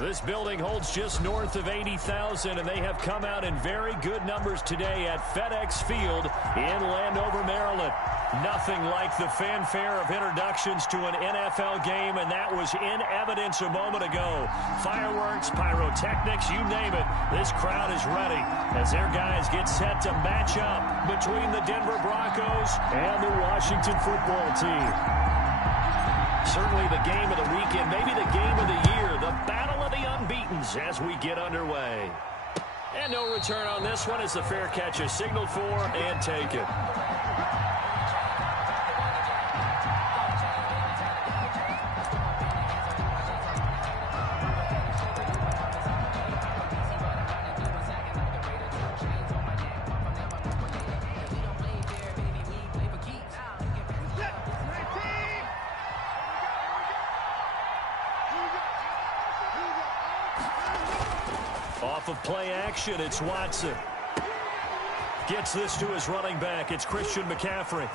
This building holds just north of 80,000, and they have come out in very good numbers today at FedEx Field in Landover, Maryland. Nothing like the fanfare of introductions to an NFL game, and that was in evidence a moment ago. Fireworks, pyrotechnics, you name it. This crowd is ready as their guys get set to match up between the Denver Broncos and the Washington football team. Certainly the game of the weekend, maybe the game of the year, the battle of the unbeatens as we get underway. And no return on this one as the fair catch is signaled for and taken. Off of play action, it's Watson. Gets this to his running back. It's Christian McCaffrey.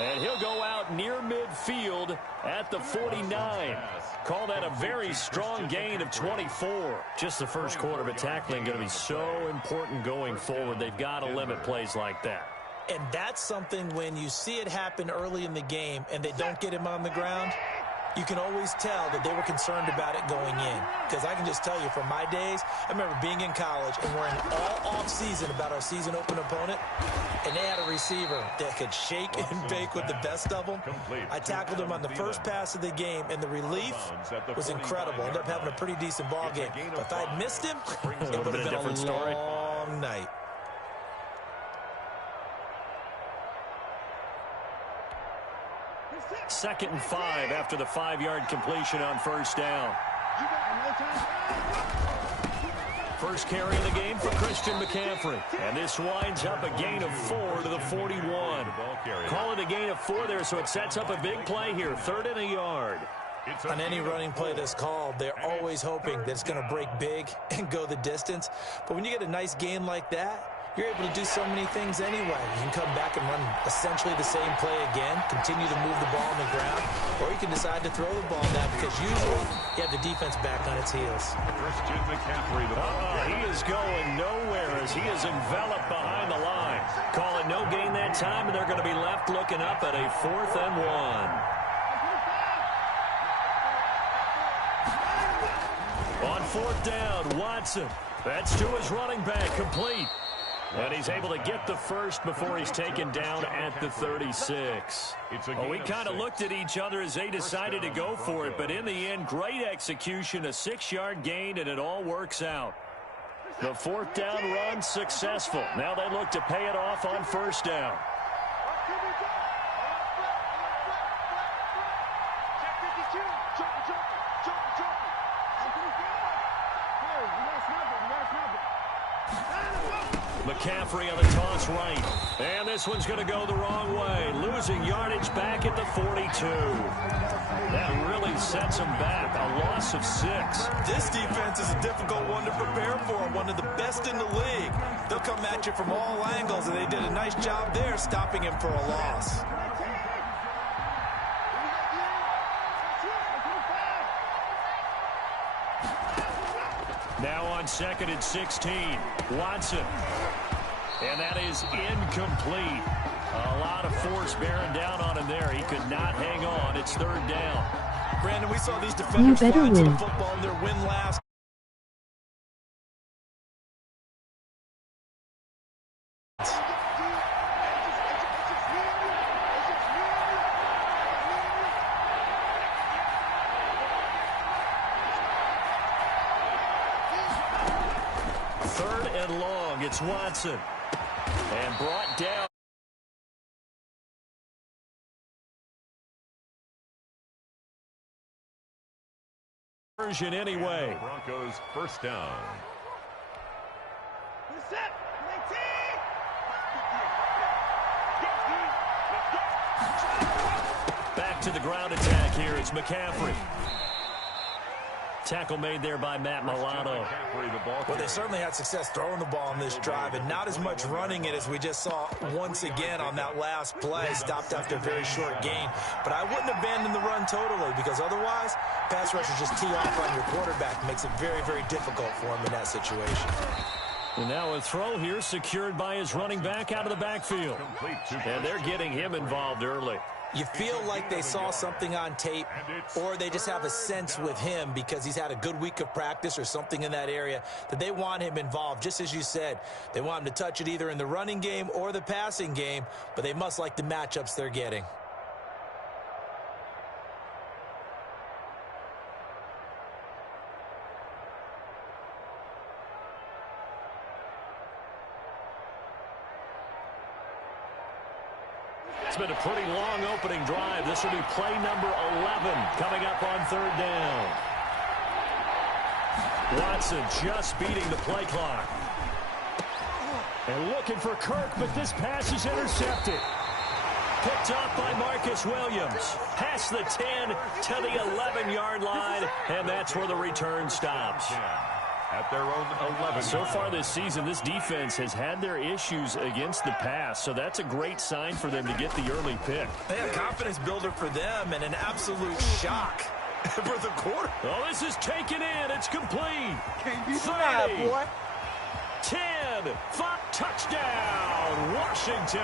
And he'll go out near midfield at the 49. Call that a very strong gain of 24. Just the first quarter, but tackling going to be so important going forward. They've got to limit plays like that. And that's something when you see it happen early in the game and they don't get him on the ground, you can always tell that they were concerned about it going in. Because I can just tell you from my days, I remember being in college and worrying all off-season about our season-open opponent, and they had a receiver that could shake and bake with the best of them. I tackled him on the first pass of the game, and the relief was incredible. Ended up having a pretty decent ball game. But if I'd missed him, it would have been a long night. Second and 5 after the 5-yard completion on first down. First carry of the game for Christian McCaffrey. And this winds up a gain of 4 to the 41. Call it a gain of 4 there, so it sets up a big play here. 3rd and a yard. On any running play that's called, they're always hoping that it's going to break big and go the distance. But when you get a nice gain like that, you're able to do so many things anyway. You can come back and run essentially the same play again, continue to move the ball on the ground, or you can decide to throw the ball now because usually you have the defense back on its heels. Christian McCaffrey. He is going nowhere as he is enveloped behind the line. Call it no gain that time, and they're going to be left looking up at a 4th and 1. On 4th down, Watson. That's to his running back, complete. And he's able to get the first before he's taken down at the 36. Well, we kind of looked at each other as they decided to go for it, but in the end, great execution, a 6-yard gain, and it all works out. The 4th down run successful. Now they look to pay it off on first down. McCaffrey on the toss right. And this one's going to go the wrong way. Losing yardage back at the 42. That really sets him back. A loss of 6. This defense is a difficult one to prepare for. One of the best in the league. They'll come at you from all angles, and they did a nice job there stopping him for a loss. Now on 2nd and 16, Watson. And that is incomplete. A lot of force bearing down on him there. He could not hang on. It's 3rd down. Brandon, we saw these defenders fly to the football in their win last. It's Watson. And brought down. Version anyway. Broncos first down. Back to the ground attack here. It's McCaffrey. tackle made there by Matt Milano. Well, they certainly had success throwing the ball on this drive, and not as much running it as we just saw once again on that last play. Stopped after a very short gain. But I wouldn't abandon the run totally, because otherwise, pass rushers just tee off on your quarterback. Makes it very, very difficult for him in that situation. And now a throw here secured by his running back out of the backfield. And they're getting him involved early. You feel like they saw something on tape, or they just have a sense with him because he's had a good week of practice or something in that area that they want him involved. Just as you said, they want him to touch it either in the running game or the passing game, but they must like the matchups they're getting. It's been a pretty long opening drive. This will be play number 11 coming up on third down. Watson just beating the play clock. And looking for Kirk, but this pass is intercepted. Picked up by Marcus Williams. Past the 10 to the 11-yard line, and that's where the return stops. At their own 11. So far this season, this defense has had their issues against the pass, so that's a great sign for them to get the early pick. A confidence builder for them and an absolute shock for the quarter. Oh, this is taken in. It's complete. 30, boy. 10, 5, touchdown, Washington.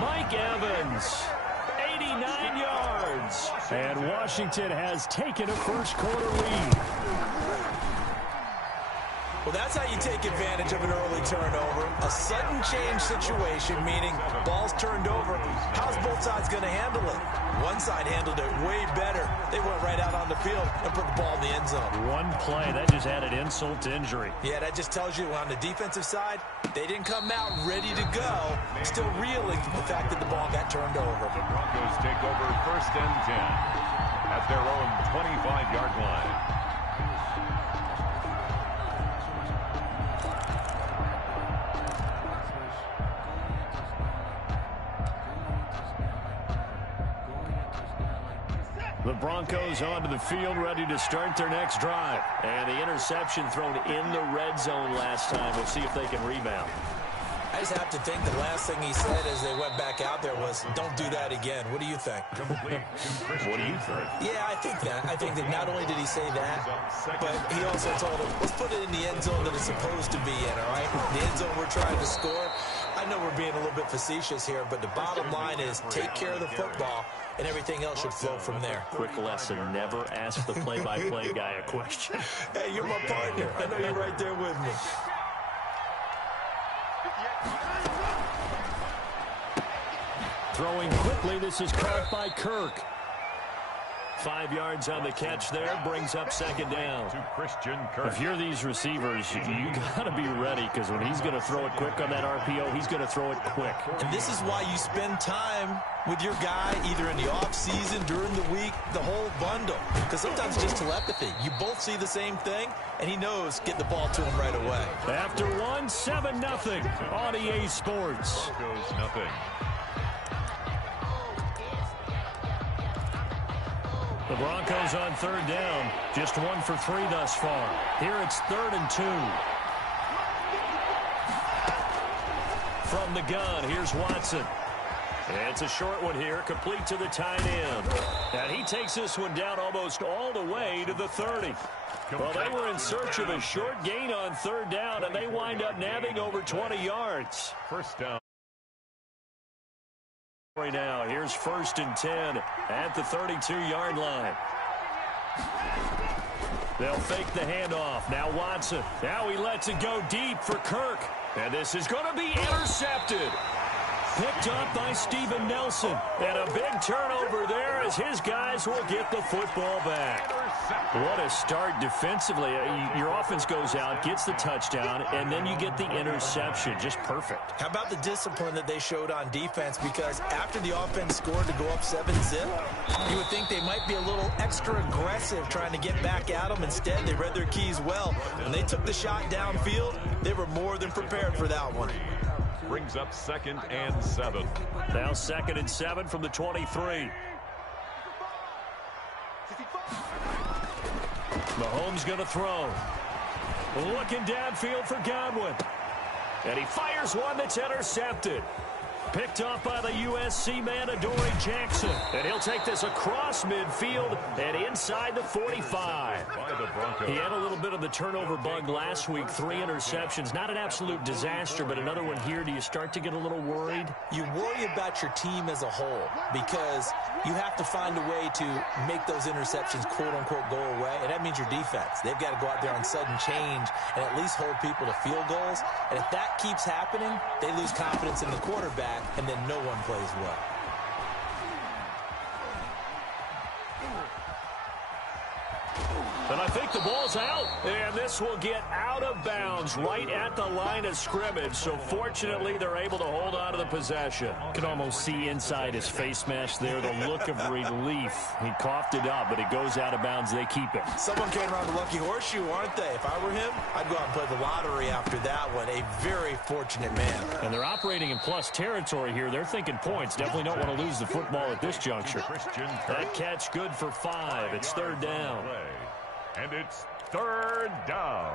Mike Evans, 89 yards. And Washington has taken a first-quarter lead. Well, that's how you take advantage of an early turnover. A sudden change situation, meaning ball's turned over. How's both sides going to handle it? One side handled it way better. They went right out on the field and put the ball in the end zone. One play, that just added insult to injury. Yeah, that just tells you on the defensive side, they didn't come out ready to go, still reeling the fact that the ball got turned over. The Broncos take over first and 10 at their own 25-yard line. The Broncos onto the field, ready to start their next drive. And the interception thrown in the red zone last time. We'll see if they can rebound. I just have to think the last thing he said as they went back out there was, don't do that again. What do you think? What do you think? Yeah, I think that. I think that not only did he say that, but he also told him, let's put it in the end zone that it's supposed to be in, all right? The end zone we're trying to score. I know we're being a little bit facetious here, but the bottom line is take care of the football, and everything else should flow from there. Quick lesson, never ask the play-by-play guy a question. Hey, you're my partner. I know you're right there with me. Throwing quickly, this is caught by Kirk. 5 yards on the catch there, brings up second down. To Christian Kirk. If you're these receivers, you got to be ready, because when he's going to throw it quick on that RPO, he's going to throw it quick. And this is why you spend time with your guy, either in the offseason, during the week, the whole bundle. Because sometimes it's just telepathy. You both see the same thing, and he knows get the ball to him right away. After one, 7-0 on EA Sports. Broncos nothing. The Broncos on third down. Just 1 for 3 thus far. Here it's 3rd and 2. From the gun, here's Watson. And it's a short one here, complete to the tight end. And he takes this one down almost all the way to the 30. Well, they were in search of a short gain on third down, and they wind up nabbing over 20 yards. First down. Now, here's 1st and 10 at the 32-yard line. They'll fake the handoff. Now Watson. Now he lets it go deep for Kirk. And this is going to be intercepted. Picked up by Steven Nelson. And a big turnover there as his guys will get the football back. What a start defensively. Your offense goes out, gets the touchdown, and then you get the interception. Just perfect. How about the discipline that they showed on defense? Because after the offense scored to go up 7-zip, you would think they might be a little extra aggressive trying to get back at them. Instead, they read their keys well. When they took the shot downfield, they were more than prepared for that one. Brings up 2nd and 7. Now 2nd and 7 from the 23. Mahomes going to throw. Looking downfield for Godwin. And he fires one that's intercepted. Picked off by the USC man, Adoree Jackson. And he'll take this across midfield and inside the 45. He had a little bit of the turnover bug last week. 3 interceptions. Not an absolute disaster, but another one here. Do you start to get a little worried? You worry about your team as a whole because you have to find a way to make those interceptions, quote-unquote, go away. And that means your defense. They've got to go out there on sudden change and at least hold people to field goals. And if that keeps happening, they lose confidence in the quarterback, and then no one plays well. And I think the ball's out. And this will get out of bounds right at the line of scrimmage. So fortunately, they're able to hold on to the possession. You can almost see inside his face mask there the look of relief. He coughed it up, but it goes out of bounds. They keep it. Someone came around the lucky horseshoe, aren't they? If I were him, I'd go out and play the lottery after that one. A very fortunate man. And they're operating in plus territory here. They're thinking points. Definitely don't want to lose the football at this juncture. That catch good for 5. It's 3rd down. And it's 3rd down.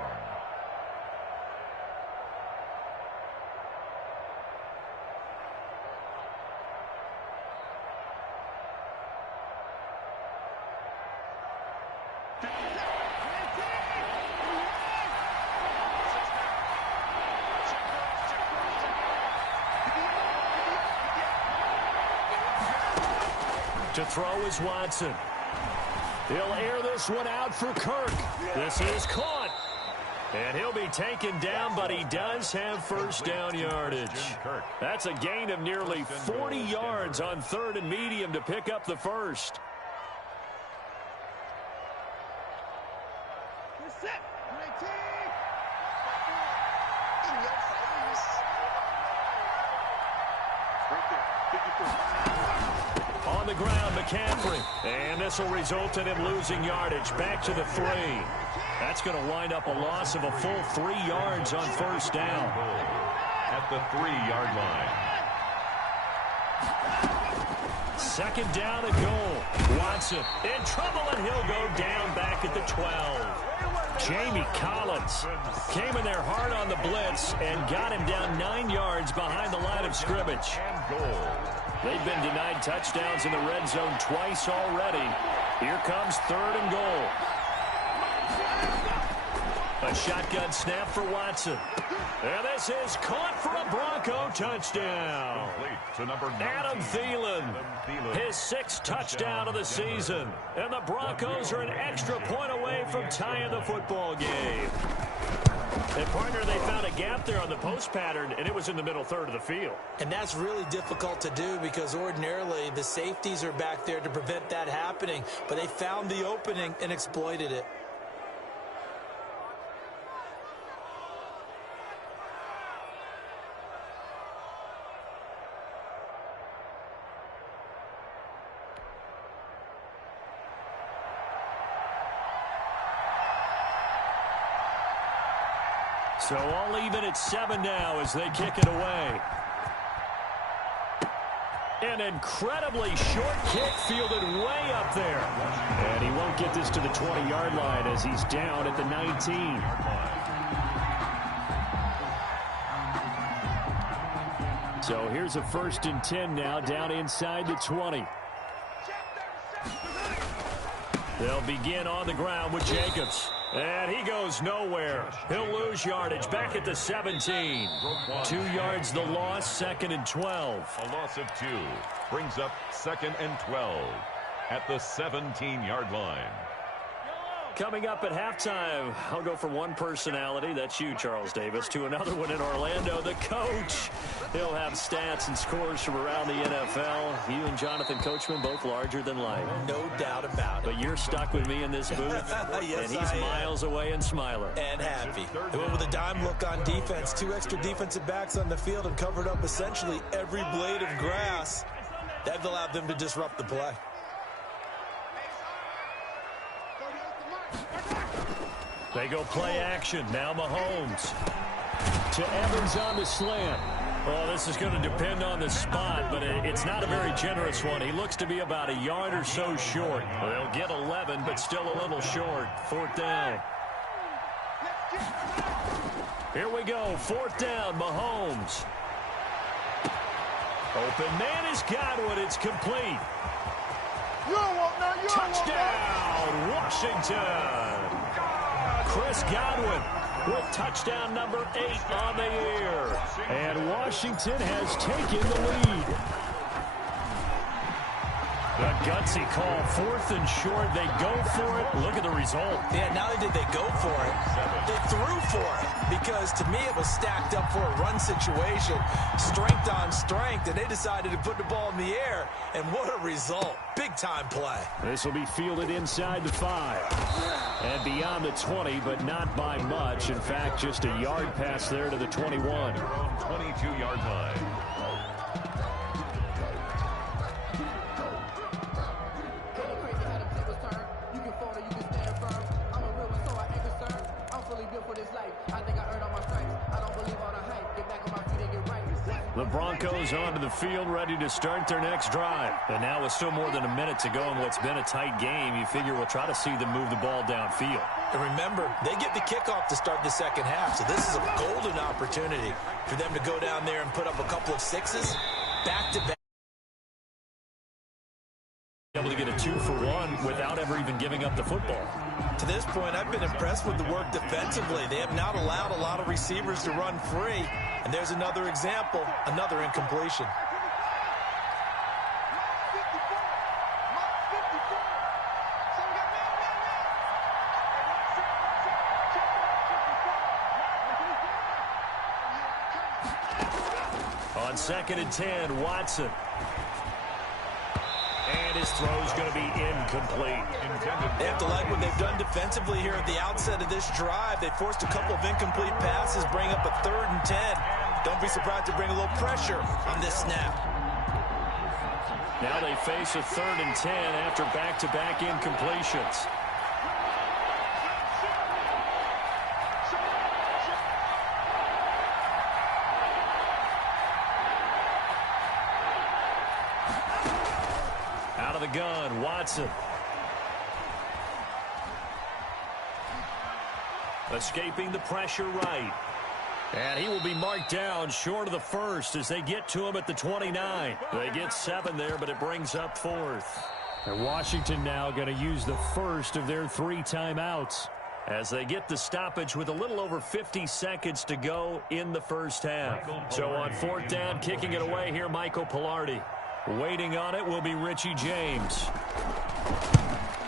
To throw is Watson. He'll air this one out for Kirk. This is caught. And he'll be taken down, but he does have first down yardage. That's a gain of nearly 40 yards on 3rd and medium to pick up the first. On the ground, McCaffrey. And this will result in him losing yardage. Back to the 3. That's going to wind up a loss of a full 3 yards on first down. At the 3-yard line. 2nd down and goal. Watson in trouble, and he'll go down back at the 12. Jamie Collins came in there hard on the blitz and got him down 9 yards behind the line of scrimmage. And goal. They've been denied touchdowns in the red zone twice already. Here comes 3rd and goal. A shotgun snap for Watson. And this is caught for a Bronco touchdown. To number 19, Adam Thielen, his 6th touchdown of the season. And the Broncos are an extra point away from tying the football game. And, partner, they found a gap there on the post pattern, and it was in the middle 3rd of the field. And that's really difficult to do because ordinarily the safeties are back there to prevent that happening. But they found the opening and exploited it. So all even at 7 now as they kick it away. An incredibly short kick fielded way up there. And he won't get this to the 20-yard line as he's down at the 19. So here's a 1st and 10 now down inside the 20. They'll begin on the ground with Jacobs. And he goes nowhere. He'll lose yardage back at the 17. 2 yards the loss, 2nd and 12. A loss of 2 brings up 2nd and 12 at the 17-yard line. Coming up at halftime, I'll go from one personality, that's you, Charles Davis, to another one in Orlando, the coach. He'll have stats and scores from around the NFL. You and Jonathan Coachman, both larger than life. No doubt about it. But you're stuck with me in this booth, yes, and he's miles away and smiling. And happy. They went with a dime look on defense. 2 extra defensive backs on the field and covered up essentially every blade of grass. That allowed them to disrupt the play. They go play action. Now Mahomes. To Evans on the slant. Well, this is going to depend on the spot, but it's not a very generous one. He looks to be about a yard or so short. They'll get 11, but still a little short. 4th down. Here we go. 4th down, Mahomes. Open man is Godwin. It's complete. Touchdown, Washington. Chris Godwin with touchdown number 8 on the year. And Washington has taken the lead. The gutsy call, 4th and short. They go for it. Look at the result. Yeah, not only did they go for it, they threw for it. Because to me, it was stacked up for a run situation. Strength on strength, and they decided to put the ball in the air. And what a result. Big-time play. This will be fielded inside the 5. And beyond the 20, but not by much. In fact, just a yard pass there to the 21. 22-yard line. The Broncos onto the field, ready to start their next drive. And now with still more than a minute to go in what's been a tight game, you figure we'll try to see them move the ball downfield. And remember, they get the kickoff to start the second half, so this is a golden opportunity for them to go down there and put up a couple of sixes back-to-back. Able to get a 2-for-1 without ever even giving up the football. To this point, I've been impressed with the work defensively. They have not allowed a lot of receivers to run free. And there's another example, another incompletion. On 2nd and 10, Watson. And his throw is going to be incomplete. They have to like what they've done defensively here at the outset of this drive. They forced a couple of incomplete passes, bring up a 3rd and 10. Don't be surprised to bring a little pressure on this snap. Now they face a 3rd and 10 after back-to-back incompletions. Out of the gun, Watson. Escaping the pressure right. And he will be marked down short of the 1st as they get to him at the 29. They get 7 there, but it brings up 4th. And Washington now going to use the 1st of their 3 timeouts as they get the stoppage with a little over 50 seconds to go in the first half. So on 4th down, kicking it away here, Michael Pilardi. Waiting on it will be Richie James.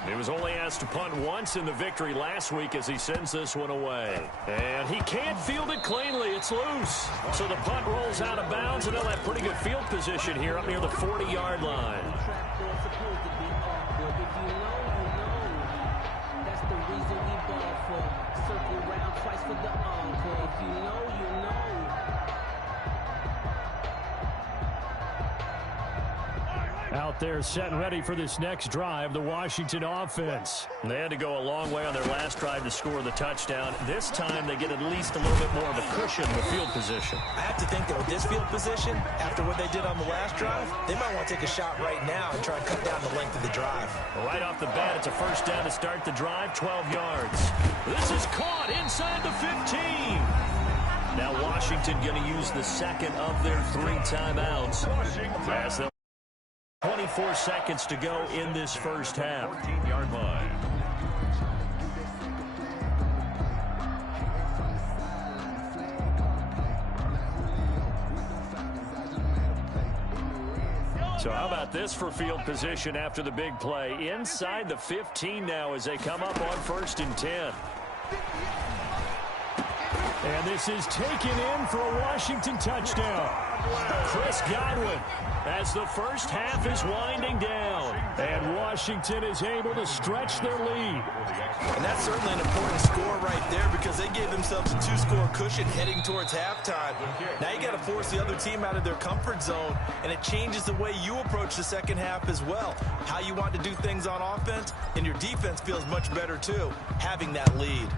He was only asked to punt once in the victory last week as he sends this one away. And he can't field it cleanly. It's loose. So the punt rolls out of bounds, and they'll have pretty good field position here up near the 40-yard line. That's the reason we ball for. Circle round twice for the encore. If you know, you know. Out there set and ready for this next drive, the Washington offense. They had to go a long way on their last drive to score the touchdown. This time they get at least a little bit more of a cushion with field position. I have to think that with this field position, after what they did on the last drive, they might want to take a shot right now and try and cut down the length of the drive. Right off the bat, it's a 1st down to start the drive, 12 yards. This is caught inside the 15. Now Washington going to use the 2nd of their 3 timeouts. As they'll 24 seconds to go in this first half. 14-yard line. So how about this for field position after the big play? Inside the 15 now as they come up on 1st and 10. And this is taken in for a Washington touchdown. Chris Godwin as the first half is winding down. And Washington is able to stretch their lead. And that's certainly an important score right there because they gave themselves a 2-score cushion heading towards halftime. Now you got to force the other team out of their comfort zone, and it changes the way you approach the second half as well. How you want to do things on offense, and your defense feels much better too, having that lead.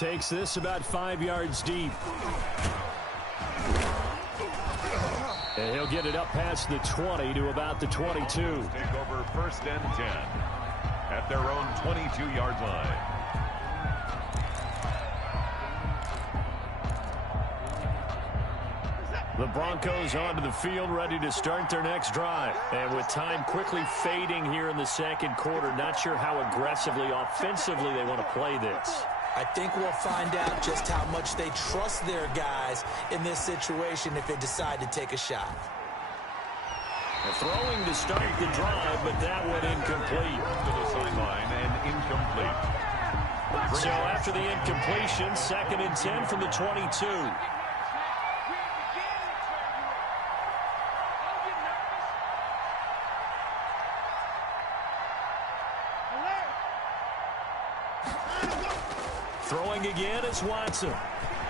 takes this about 5 yards deep. And he'll get it up past the 20 to about the 22. Take over 1st and 10 at their own 22-yard line. The Broncos onto the field, ready to start their next drive. And with time quickly fading here in the second quarter, not sure how aggressively, offensively they want to play this. I think we'll find out just how much they trust their guys in this situation if they decide to take a shot. Throwing to start the drive, but that went incomplete. To the sideline and incomplete. So after the incompletion, 2nd and 10 from the 22. Throwing again is Watson.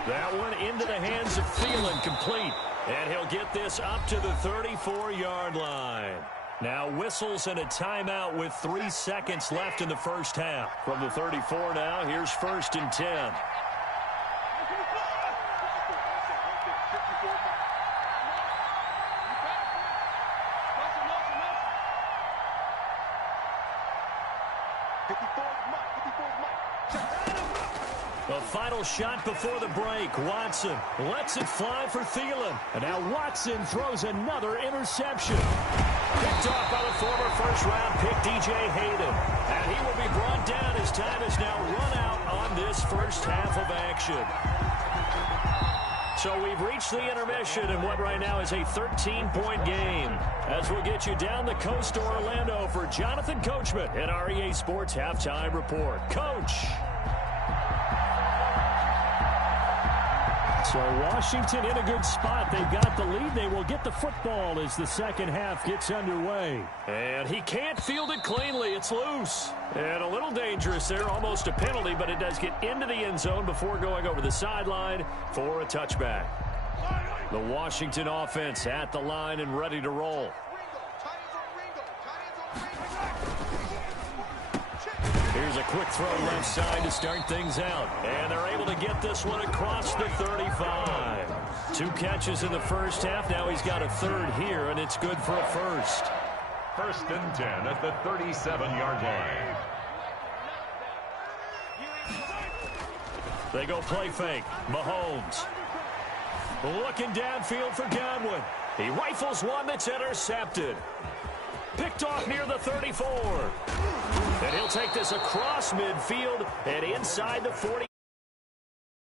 That one into the hands of Thielen, complete. And he'll get this up to the 34-yard line. Now whistles and a timeout with 3 seconds left in the first half. From the 34 now, here's 1st and 10. The final shot before the break. Watson lets it fly for Thielen. And now Watson throws another interception. Picked off by the former first-round pick, DJ Hayden. And he will be brought down as time is now run out on this first half of action. So we've reached the intermission in what right now is a 13-point game. As we'll get you down the coast to Orlando for Jonathan Coachman in our EA Sports Halftime Report. Coach. So Washington in a good spot. They've got the lead. They will get the football as the second half gets underway. And he can't field it cleanly. It's loose. And a little dangerous there. Almost a penalty, but it does get into the end zone before going over the sideline for a touchback. The Washington offense at the line and ready to roll. Here's a quick throw left side to start things out. And they're able to get this one across the 35. 2 catches in the first half. Now he's got a third here, and it's good for a first. 1st and 10 at the 37-yard line. They go play fake. Mahomes. Looking downfield for Godwin. He rifles one that's intercepted. Picked off near the 34. And he'll take this across midfield and inside the 40.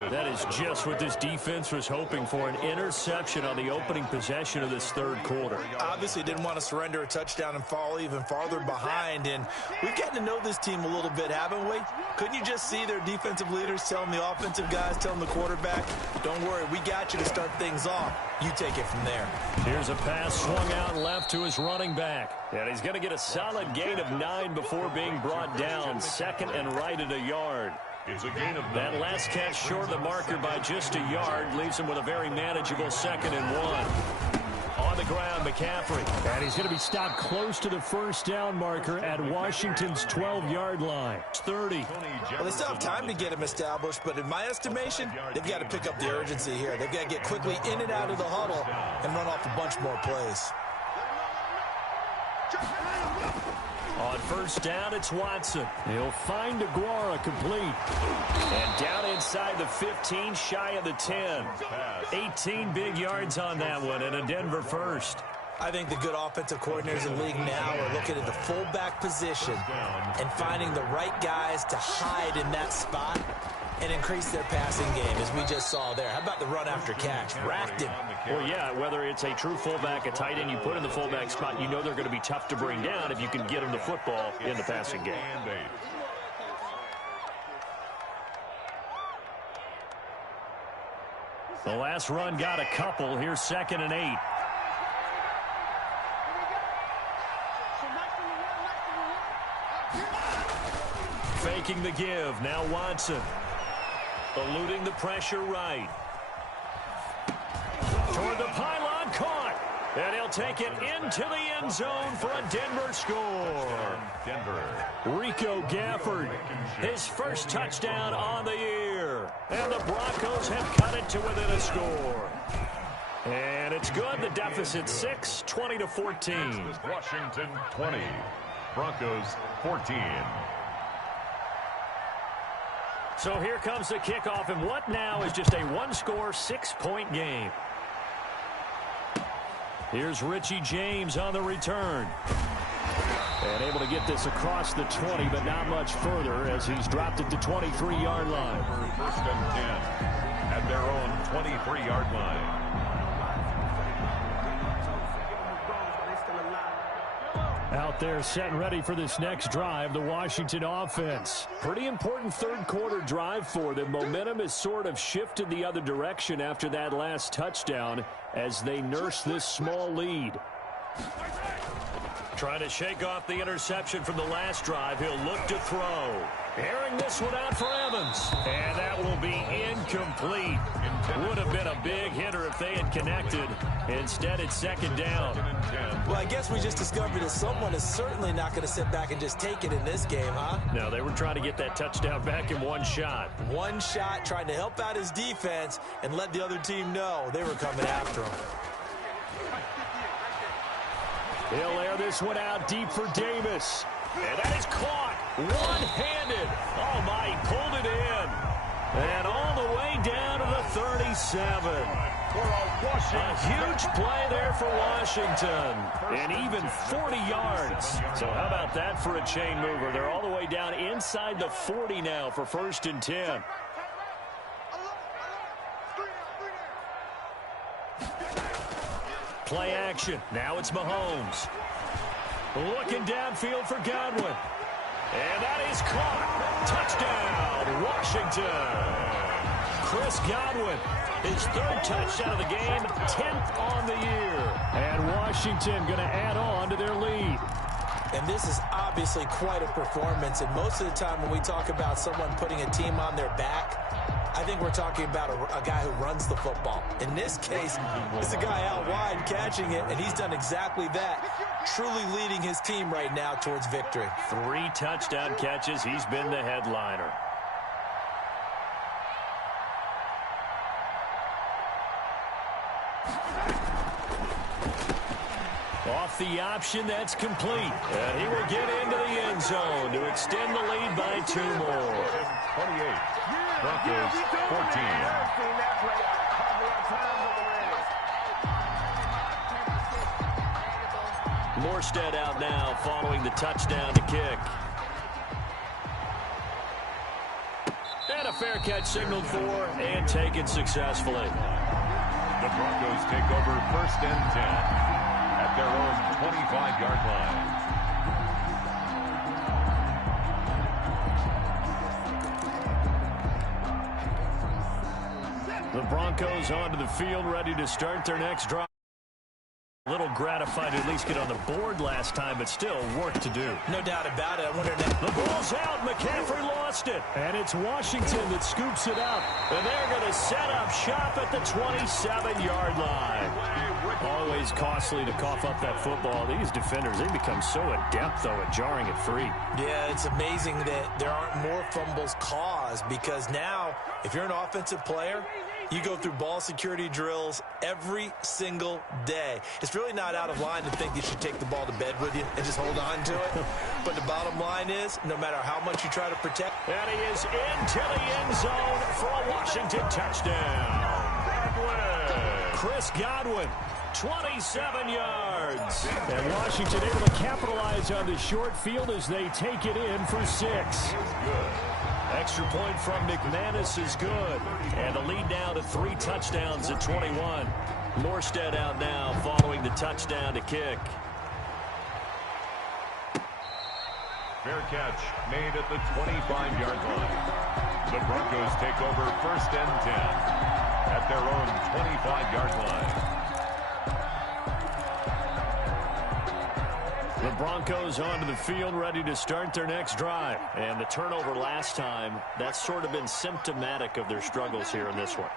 That is just what this defense was hoping for, an interception on the opening possession of this third quarter. Obviously didn't want to surrender a touchdown and fall even farther behind. And we've gotten to know this team a little bit, haven't we? Couldn't you just see their defensive leaders telling the offensive guys, telling the quarterback, don't worry, we got you to start things off. You take it from there. Here's a pass swung out left to his running back. And he's going to get a solid gain of 9 before being brought down. 2nd and right at a yard. It's a gain of 9. That last catch short of the marker by just a yard leaves him with a very manageable 2nd and 1. On the ground, McCaffrey. And he's going to be stopped close to the first down marker at Washington's 12-yard line. 30. Well, they still have time to get him established, but in my estimation, they've got to pick up the urgency here. They've got to get quickly in and out of the huddle and run off a bunch more plays. On first down, it's Watson. He'll find Aguara complete. And down inside the 15, shy of the 10. 18 big yards on that one, and a Denver first. I think the good offensive coordinators in the league now are looking at the fullback position and finding the right guys to hide in that spot and increase their passing game, as we just saw there. How about the run after catch? Racked him. Well, yeah, whether it's a true fullback, a tight end you put in the fullback spot, you know they're going to be tough to bring down if you can get them the football in the passing game. The last run got a couple. Here's 2nd and 8. Faking the give. Now Watson. Eluding the pressure right. Toward the pylon, caught. And he'll take it into the end zone for a Denver score. Denver. Rico Gafford, his first touchdown on the year. here. And the Broncos have cut it to within a score. And it's good. The deficit 6, 20-14. Washington 20, Broncos 14. So here comes the kickoff, and what now is just a one-score, 6-point game. Here's Richie James on the return. And able to get this across the 20, but not much further as he's dropped it to 23-yard line. First and 10 at their own 23-yard line. Out there set and ready for this next drive, the Washington offense. Pretty important third-quarter drive for them. Momentum has sort of shifted the other direction after that last touchdown as they nurse this small lead. Trying to shake off the interception from the last drive. He'll look to throw. Airing this one out for Evans. And that will be incomplete. Would have been a big hitter if they had connected. Instead, it's second down. Well, I guess we just discovered that someone is certainly not going to sit back and just take it in this game, huh? No, they were trying to get that touchdown back in one shot. One shot, trying to help out his defense and let the other team know they were coming after him. He'll air this one out deep for Davis. And that is caught one-handed. Oh, my, he pulled it in. And all the way down to the 37. A huge play there for Washington. And even 40 yards. So how about that for a chain mover? They're all the way down inside the 40 now for first and 10. Play action. Now it's Mahomes. Looking downfield for Godwin. And that is caught. Touchdown, Washington. Chris Godwin, his third touchdown of the game, 10th on the year. And Washington going to add on to their lead. And this is obviously quite a performance. And most of the time when we talk about someone putting a team on their back, I think we're talking about a guy who runs the football. In this case, it's a guy out wide catching it, and he's done exactly that, truly leading his team right now towards victory. 3 touchdown catches. He's been the headliner. Off the option, that's complete. And he will get into the end zone to extend the lead by 2 more. 28. Broncos 14. Morstead out now following the touchdown to kick. And a fair catch signaled for and taken successfully. The Broncos take over first and 10 at their own 25-yard line. The Broncos onto the field, ready to start their next drive. A little gratified to at least get on the board last time, but still work to do. No doubt about it. I wonder now. The ball's out. McCaffrey lost it. And it's Washington that scoops it up. And they're going to set up shop at the 27-yard line. Always costly to cough up that football. These defenders, they become so adept, though, at jarring it free. Yeah, it's amazing that there aren't more fumbles caused because now, if you're an offensive player, you go through ball security drills every single day. It's really not out of line to think you should take the ball to bed with you and just hold on to it. But the bottom line is, no matter how much you try to protect. And he is into the end zone for a Washington touchdown. Chris Godwin, 27 yards. And Washington able to capitalize on the short field as they take it in for 6. Extra point from McManus is good. And the lead now to 3 touchdowns at 21. Morstead out now following the touchdown to kick. Fair catch made at the 25-yard line. The Broncos take over first and 10 at their own 25-yard line. The Broncos onto the field, ready to start their next drive. And the turnover last time, that's sort of been symptomatic of their struggles here in this one.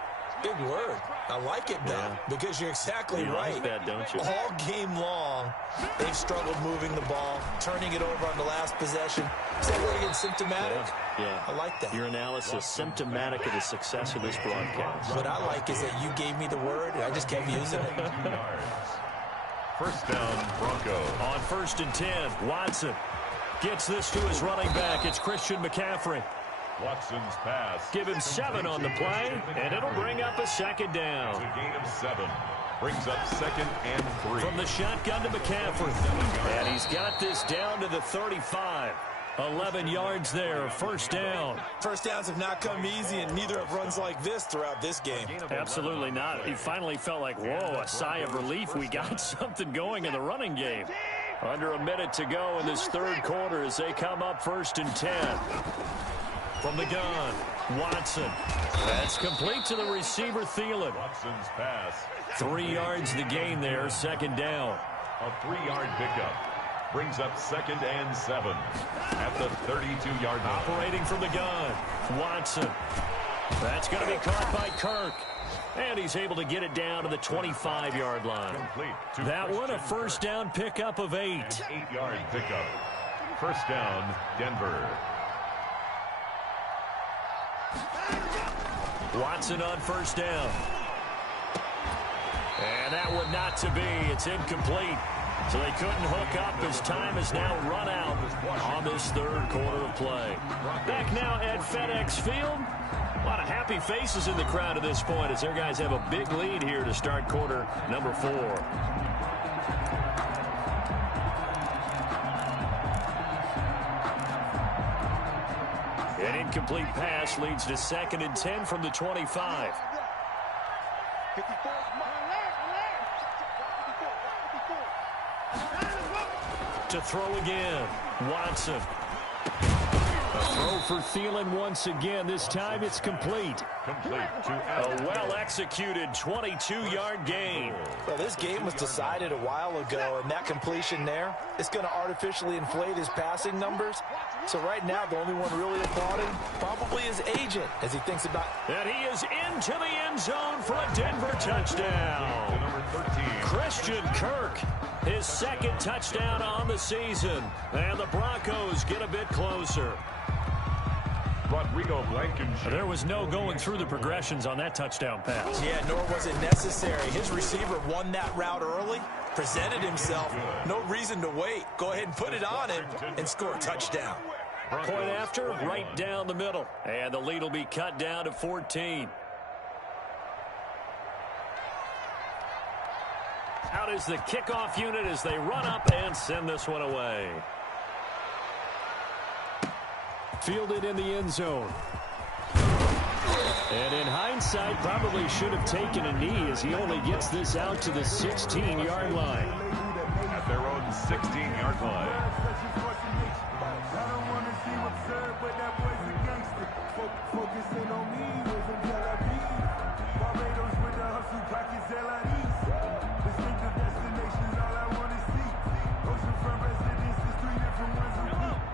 Big word. I like it, though, because you're exactly right. Like that, don't you? All game long, they've struggled moving the ball, turning it over on the last possession. Is that really getting symptomatic? Yeah. I like that. Your analysis symptomatic of the success of this broadcast. What I like is that you gave me the word, and I just kept using it. 2 yards. First down, Broncos. On 1st and 10, Watson gets this to his running back. It's Christian McCaffrey. Watson's pass. Give him 7 on the play, and it'll bring up a second down. It's a gain of 7. Brings up 2nd and 3. From the shotgun to McCaffrey. And he's got this down to the 35. 11 yards there, first down. First downs have not come easy, and neither have runs like this throughout this game. Absolutely not. He finally felt like, whoa, a sigh of relief. We got something going in the running game. Under a minute to go in this third quarter as they come up 1st and 10. From the gun, Watson. That's complete to the receiver, Thielen. Watson's pass. 3 yards the gain there, second down. A 3-yard pickup. Brings up 2nd and 7 at the 32-yard line. Operating from the gun, Watson. That's going to be caught by Kirk. And he's able to get it down to the 25-yard line. Complete to That one, a Christian first down pickup of 8. An 8-yard pickup. First down, Denver. Watson on first down. And that one not to be. It's incomplete. So they couldn't hook up as time is now run out on this third quarter of play. Back now at FedEx Field. A lot of happy faces in the crowd at this point as their guys have a big lead here to start quarter number 4. An incomplete pass leads to 2nd and 10 from the 25. To throw again, Watson. A throw for Thielen once again. This time it's complete. Complete to A well-executed 22-yard gain. Well, this game was decided a while ago, and that completion there is going to artificially inflate his passing numbers. So right now, the only one really applauding probably his agent as he thinks about... And he is into the end zone for a Denver touchdown. number 13. Christian Kirk, his 2nd touchdown on the season. And the Broncos get a bit closer. Rodrigo Blankenship. There was no going through the progressions on that touchdown pass. Yeah, nor was it necessary. His receiver won that route early, presented himself. No reason to wait. Go ahead and put it on him and score a touchdown. Point after, right down the middle. And the lead will be cut down to 14. Out is the kickoff unit as they run up and send this one away. Fielded in the end zone. And in hindsight, probably should have taken a knee as he only gets this out to the 16-yard line. At their own 16-yard line.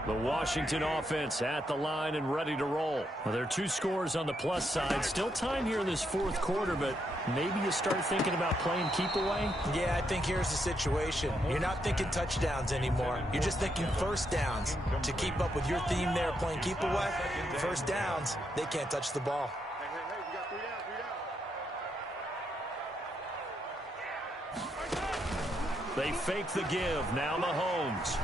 The Washington offense at the line and ready to roll. Well, there are 2 scores on the plus side. Still time here in this 4th quarter, but maybe you start thinking about playing keep away? Yeah, I think here's the situation. You're not thinking touchdowns anymore. You're just thinking first downs. To keep up with your theme there, playing keep away, first downs, they can't touch the ball. They fake the give. Now Mahomes.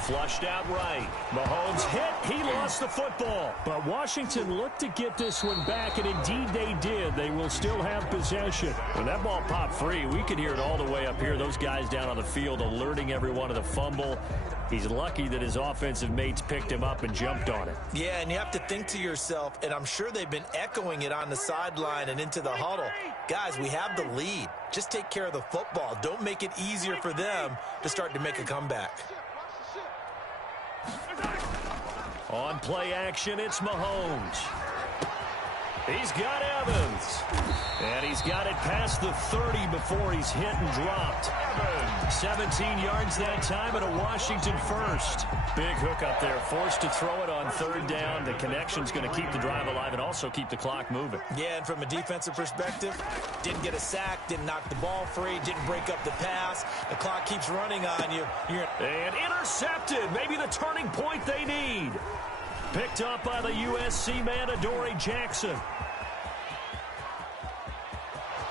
Flushed out right. Mahomes hit. He lost the football. But Washington looked to get this one back, and indeed they did. They will still have possession. When that ball popped free, we could hear it all the way up here. Those guys down on the field alerting everyone of the fumble. He's lucky that his offensive mates picked him up and jumped on it. Yeah, and you have to think to yourself, and I'm sure they've been echoing it on the sideline and into the huddle. Guys, we have the lead. Just take care of the football. Don't make it easier for them to start to make a comeback. On play action, it's Mahomes. He's got Evans. And he's got it past the 30 before he's hit and dropped. 17 yards that time and a Washington first. Big hook up there. Forced to throw it on third down. The connection's going to keep the drive alive and also keep the clock moving. Yeah, and from a defensive perspective, didn't get a sack, didn't knock the ball free, didn't break up the pass. The clock keeps running on you. And intercepted. Maybe the turning point they need. Picked up by the USC man, Adoree Jackson.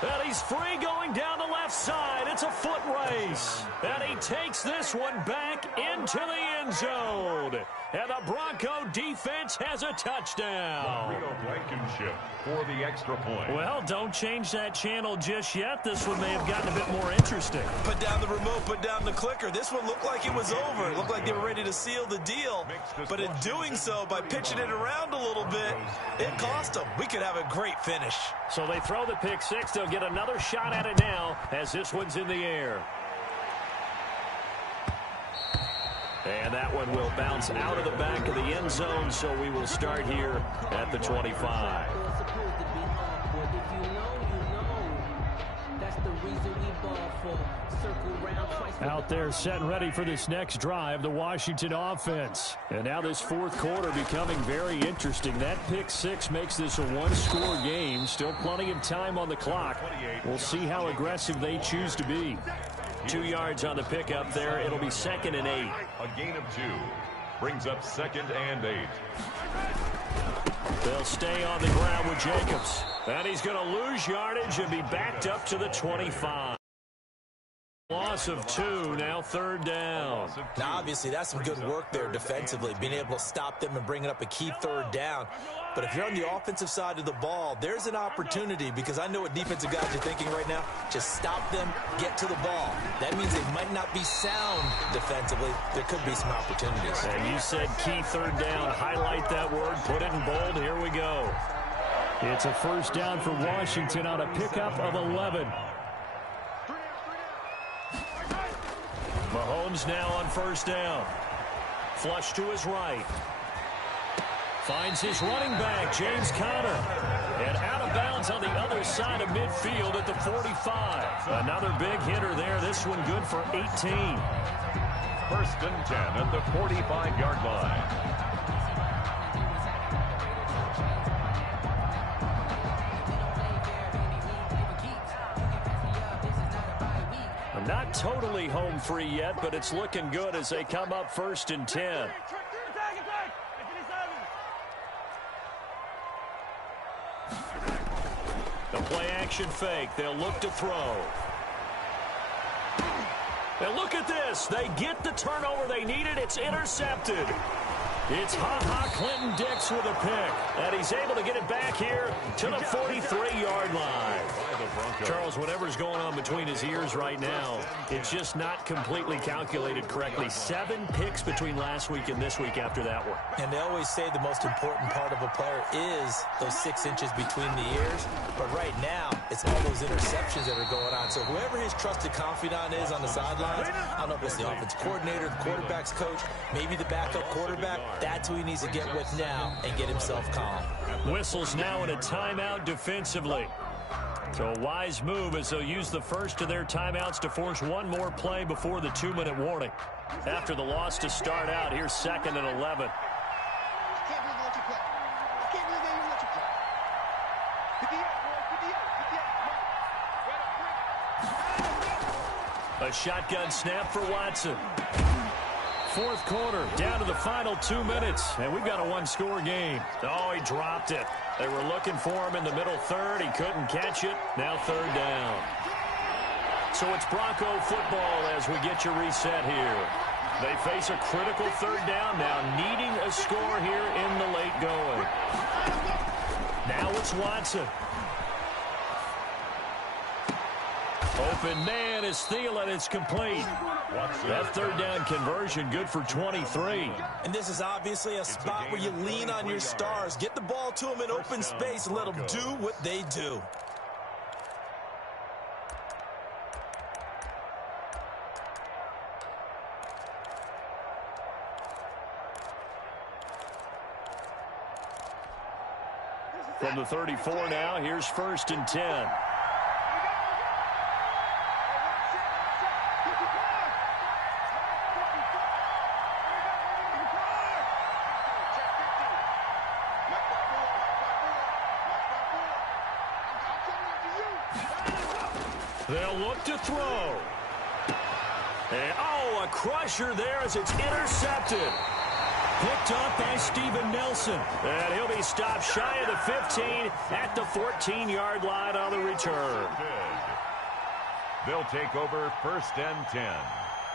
And he's free going down the left side. It's a foot race. And he takes this one back into the end zone. And the Bronco defense has a touchdown. Rio Blankenship for the extra point. Well, don't change that channel just yet. This one may have gotten a bit more interesting. Put down the remote, put down the clicker. This one looked like it was over. It looked like they were ready to seal the deal. But in doing so, by pitching it around a little bit, it cost them. We could have a great finish. So they throw the pick six. They'll get another shot at it now as this one's in the air. And that one will bounce out of the back of the end zone, so we will start here at the 25. Out there set and ready for this next drive, the Washington offense. And now this fourth quarter becoming very interesting. That pick six makes this a one-score game. Still plenty of time on the clock. We'll see how aggressive they choose to be. 2 yards on the pickup there. It'll be 2nd and 8. A gain of 2 brings up 2nd and 8. They'll stay on the ground with Jacobs. And he's going to lose yardage and be backed up to the 25. Loss of 2, now 3rd down. Now, obviously, that's some good work there defensively, being able to stop them and bringing up a key 3rd down. But if you're on the offensive side of the ball, there's an opportunity, because I know what defensive guys are thinking right now. Just stop them, get to the ball. That means they might not be sound defensively. There could be some opportunities. And you said key 3rd down. Highlight that word, put it in bold. Here we go. It's a 1st down for Washington on a pickup of 11. Mahomes now on 1st down. Flush to his right. Finds his running back, James Conner. And out of bounds on the other side of midfield at the 45. Another big hitter there. This one good for 18. 1st and 10 at the 45-yard line. Not totally home free yet, but it's looking good as they come up 1st and 10. The play action fake. They'll look to throw. And look at this. They get the turnover they needed. It's intercepted. It's Ha-Ha Clinton-Dix with a pick. And he's able to get it back here to the 43-yard line. Charles, whatever's going on between his ears right now, it's just not completely calculated correctly. 7 picks between last week and this week after that one. And they always say the most important part of a player is those 6 inches between the ears. But right now, it's all those interceptions that are going on. So whoever his trusted confidant is on the sidelines, I don't know if it's the offensive coordinator, the quarterback's coach, maybe the backup quarterback, that's who he needs to get with now and get himself calm. Whistles now in a timeout defensively. So a wise move as they'll use the first of their timeouts to force one more play before the 2-minute warning. After the loss to start out, here's 2nd and 11. A shotgun snap for Watson. 4th quarter, down to the final 2 minutes, and we've got a one-score game. Oh, he dropped it. They were looking for him in the middle third. He couldn't catch it. Now 3rd down. So it's Bronco football as we get your reset here. They face a critical 3rd down now, needing a score here in the late going. Now it's Watson. Open man is Thielen. It's complete. That 3rd down conversion good for 23. And this is obviously a spot where you lean on your stars. Get the ball to them in open space and let them do what they do. From the 34 now, here's 1st and 10. They'll look to throw. And, a crusher there as it's intercepted. Picked up by Steven Nelson. And he'll be stopped shy of the 15 at the 14-yard line on the return. They'll take over 1st and 10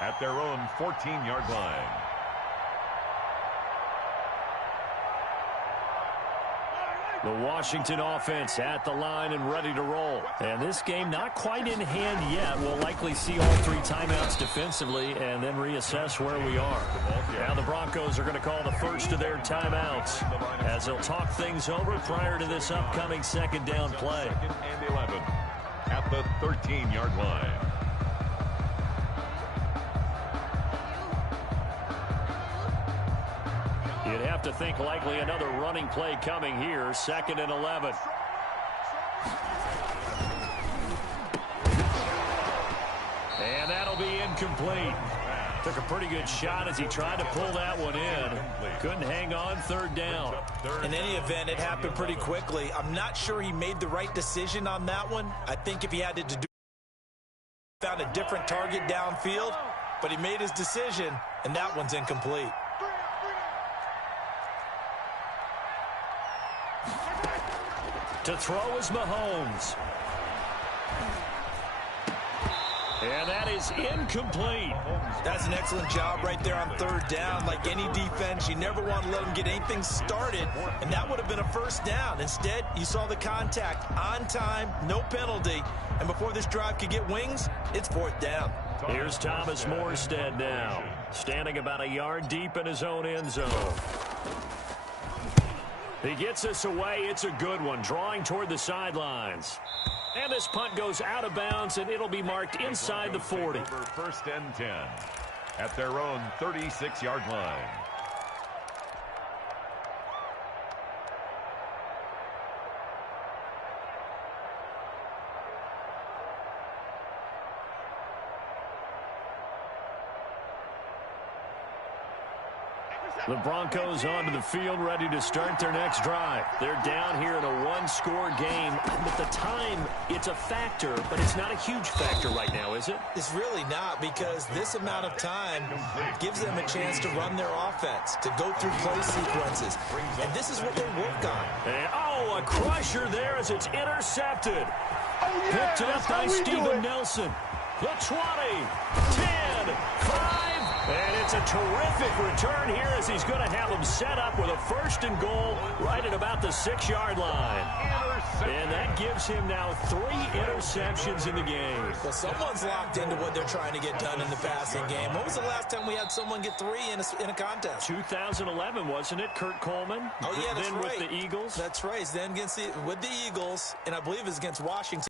at their own 14-yard line. The Washington offense at the line and ready to roll. And this game not quite in hand yet. We'll likely see all 3 timeouts defensively and then reassess where we are. Now the Broncos are going to call the first of their timeouts as they'll talk things over prior to this upcoming 2nd down play. 2nd and 11 at the 13-yard line. You'd have to think likely another running play coming here. 2nd and 11. And that'll be incomplete. Took a pretty good shot as he tried to pull that one in. Couldn't hang on. 3rd down. In any event, it happened pretty quickly. I'm not sure he made the right decision on that one. I think if he had to do, found a different target downfield, but he made his decision, and that one's incomplete. To throw is Mahomes. And that is incomplete. That's an excellent job right there on 3rd down. Like any defense, you never want to let them get anything started, and that would have been a 1st down. Instead, you saw the contact on time, no penalty, and before this drive could get wings, it's 4th down. Here's Thomas Morstead now, standing about a yard deep in his own end zone. He gets us away. It's a good one, drawing toward the sidelines. And this punt goes out of bounds, and it'll be marked inside the 40. Over 1st and 10 at their own 36-yard line. The Broncos onto the field, ready to start their next drive. They're down here in a 1-score game. But the time, it's a factor, but it's not a huge factor right now, is it? It's really not, because this amount of time gives them a chance to run their offense, to go through play sequences. And this is what they work on. And, a crusher there as it's intercepted. Picked up by Steven Nelson. The 20, 10, 5. And it's a terrific return here as he's going to have them set up with a 1st and goal right at about the 6-yard line. And that gives him now 3 interceptions in the game. Well, someone's locked into what they're trying to get done in the passing game. When was the last time we had someone get 3 in a contest? 2011, wasn't it? Kurt Coleman? Oh, yeah, that's then right. With the Eagles? That's right. Then with the Eagles, and I believe it's against Washington.